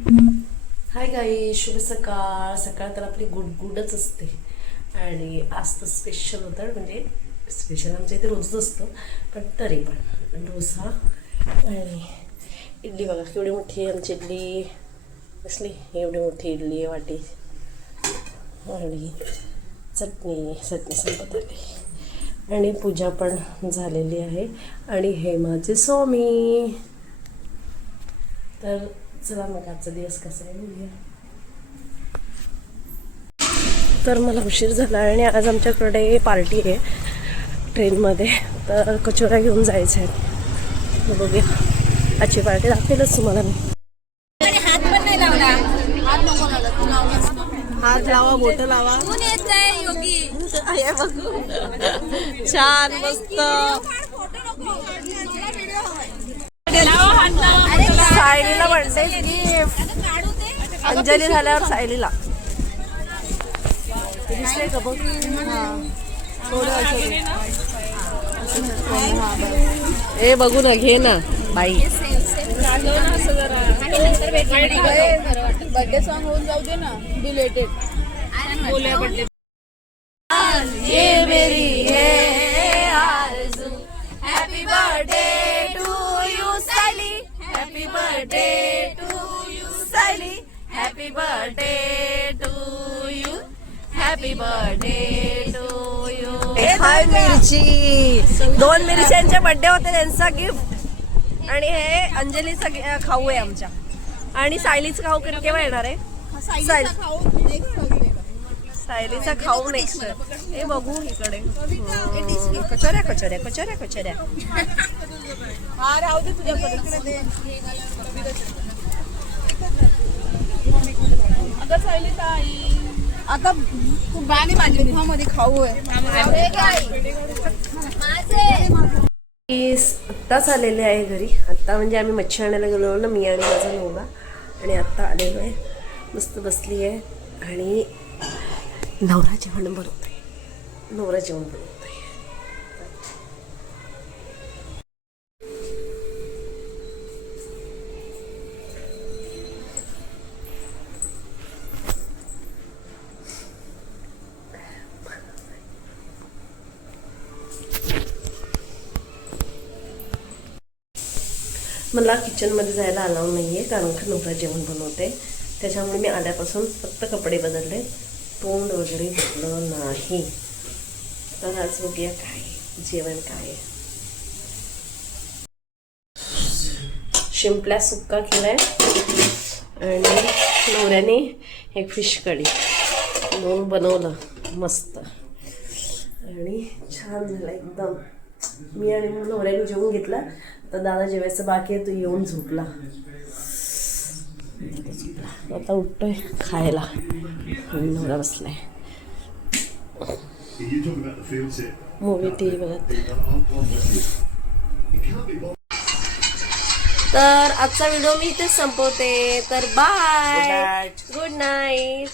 हाय गाई, शुभ सकाळ. सकाळ तर आपली गुडगुडच असते आणि आज तर स्पेशल होतं. म्हणजे स्पेशल आमच्या इथे रोजच असतं, पण तरी पण डोसा आणि इडली. बघा केवढी मोठी आमची इडली असली, एवढी मोठी इडली आहे वाटी. आणि चटणी संपत आली आणि पूजा पण झालेली आहे. आणि हे माझे स्वामी. तर चला मग आजचा दिवस कसा आहे बघूया. तर मला उशीर झाला आणि आज आमच्याकडे पार्टी आहे ट्रेनमध्ये. तर कचोऱ्या घेऊन जायचं आहे. बघूया, आजची पार्टी दाखवेलच तुम्हाला मी. हात लावा, बोटं लावा. छान मस्त. सायलीला म्हणते गिफ्ट. अंजली झाल्यावर सायलीला दिसले का बघ. ए बघू ना, घे ना बाई. बर्थडे सॉन्ग होऊन जाऊ दे ना, रिलेटेड. बोलूया बर्थडे. ये मेरी है आरज़ू, happy birthday to you Sayali, happy birthday to you Sayali, happy birthday to you, happy birthday to you. Hi मिरची. 2 मिरच्यांचे बर्थडे होते, त्यांचा गिफ्ट. आणि हे अंजलीचा खाऊ आहे आमच्या. आणि सायलीचा खाऊ केव्हा येणार आहे? सायलीचा खाऊ नेक्स्ट. हे बघू इकडे. कचोऱ्या कचोऱ्या कचोऱ्या कचोऱ्या. हा राहू दे तुझ्याकडे. अगं सायली ताई, आता तू गाणी माझी मध्ये खाऊ आहे. आत्ताच आलेले आहे घरी. आत्ता म्हणजे आम्ही मच्छी आणायला गेलो ना, मी आणि माझा नवरा. आणि आत्ता आलेलो आहे. मस्त बसली आहे आणि नवरा जेवण बनवतोय. मला किचनमध्ये जायला अलाव नाही आहे, कारण का नवरा जेवण बनवते. त्याच्यामुळे मी आल्यापासून फक्त कपडे बदलले, तोंड वगैरे धुतलं नाही. तर आज बघूया काय जेवण काय आहे. शिंपल्या सुक्का केलाय आणि नवऱ्याने एक फिश कढी म्हणून बनवलं मस्त. आणि छान झालं एकदम. मी आणि नवऱ्याने जेवून घेतला. आता दादा जेवायचं बाकी आहे, तो येऊन झोपला. आता उठतोय खायला. नवरा बसलाय मूवी टीव्ही बघत. तर आजचा व्हिडिओ मी इथेच संपवते. तर बाय, गुड नाईट.